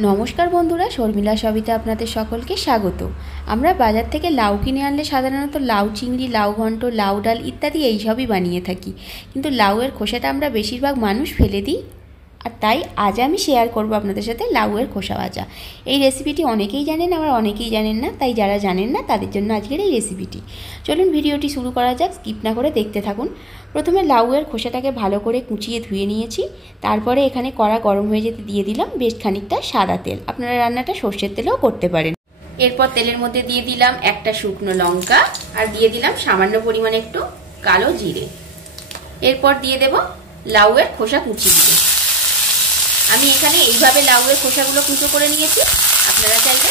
नमस्कार बंधुरा शर्मिला सबिता आपनादेर सकलके स्वागत। आमरा बाजार थेके लाउ किने आनले साधारणत लाउ चिंगड़ी, लाउ घंट, लाउ डाल इत्यादि एई सबई बानिये थाकि, किन्तु लाउएर खोसाटा आमरा बेशिरभाग मानुष फेले दिई। और ताई आज आमी शेयर करब आपनादेर साथे लाउएर खोसा भाजा। এই রেসিপিটি অনেকেই জানেন, আবার অনেকেই জানেন না, তাই যারা জানেন না তাদের জন্য আজকের এই রেসিপিটি। চলুন ভিডিওটি শুরু করা যাক, স্কিপ না করে দেখতে থাকুন। প্রথমে লাউয়ের খোসাটাকে ভালো করে কুচিয়ে ধুয়ে নিয়েছি। তারপরে এখানে কড়া গরম হয়ে যেতে দিয়ে দিলাম বেশ খানিকটা সাদা তেল। আপনারা রান্নাটা সরষের তেলেও করতে পারেন। এরপর তেলের মধ্যে দিয়ে দিলাম একটা শুকনো লঙ্কা আর দিয়ে দিলাম সামান্য পরিমাণে একটু কালো জিরে। এরপর দিয়ে দেব লাউয়ের খোসা কুচি দিয়ে। আমি এখানে এইভাবে লাউয়ের খোসাগুলো কুচো করে নিয়েছি, আপনারা চাইলে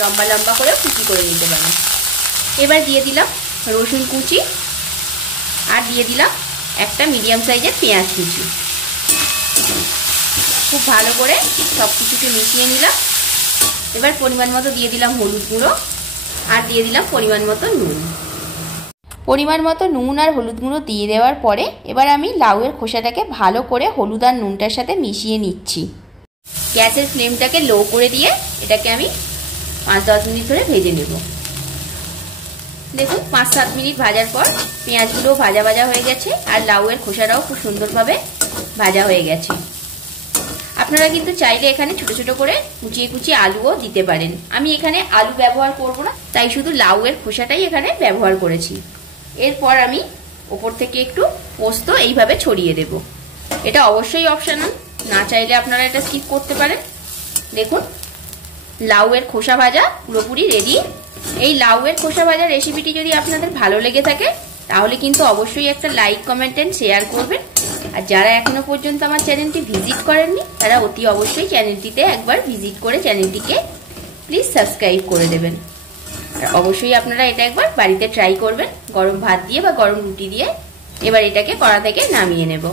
লম্বা লম্বা করে কুচি করে নিতে পারেন। এবার দিয়ে দিলাম রসুন কুচি আর দিয়ে দিলাম একটা মিডিয়াম সাইজের পেঁয়াজ কুচি। খুব ভালো করে সব কিছুকে মিশিয়ে নিলাম। এবার পরিমাণ মতো দিয়ে দিলাম হলুদ গুঁড়ো আর দিয়ে দিলাম পরিমাণ মতো নুন। পরিমাণ মতো নুন আর হলুদ গুঁড়ো দিয়ে দেওয়ার পরে এবার আমি লাউয়ের খোসাটাকে ভালো করে হলুদ আর নুনটার সাথে মিশিয়ে নিচ্ছি। গ্যাসের ফ্লেমটাকে লো করে দিয়ে এটাকে আমি 5-10 মিনিট ধরে ভেজে নেব। দেখুন 5-7 মিনিট ভাজার পর পেঁয়াজগুলো ভাজা ভাজা হয়ে গেছে আর লাউয়ের খোসাটাও খুব সুন্দরভাবে ভাজা হয়ে গেছে। আপনারা কিন্তু চাইলে এখানে ছোট ছোট করে কুচিয়ে কুচিয়ে আলুও দিতে পারেন। আমি এখানে আলু ব্যবহার করব না, তাই শুধু লাউয়ের খোসাটাই এখানে ব্যবহার করেছি। এরপর আমি ওপর থেকে একটু পোস্ত এইভাবে ছড়িয়ে দেব। এটা অবশ্যই অপশনাল, না চাইলে আপনারা এটা স্কিপ করতে পারেন। দেখুন লাউয়ের খোসা ভাজা পুরোপুরি রেডি। এই লাউয়ের খোসা ভাজা রেসিপিটি যদি আপনাদের ভালো লেগে থাকে তাহলে কিন্তু অবশ্যই একটা লাইক, কমেন্ট এন্ড শেয়ার করবেন। আর যারা এখনো পর্যন্ত আমার চ্যানেলটি ভিজিট করেননি তারা অতি অবশ্যই চ্যানেলটিতে একবার ভিজিট করে চ্যানেলটিকে প্লিজ সাবস্ক্রাইব করে দেবেন। আর অবশ্যই আপনারা এটা একবার বাড়িতে ট্রাই করবেন গরম ভাত দিয়ে বা গরম রুটি দিয়ে। এবার এটাকে কড়া থেকে নামিয়ে নেব।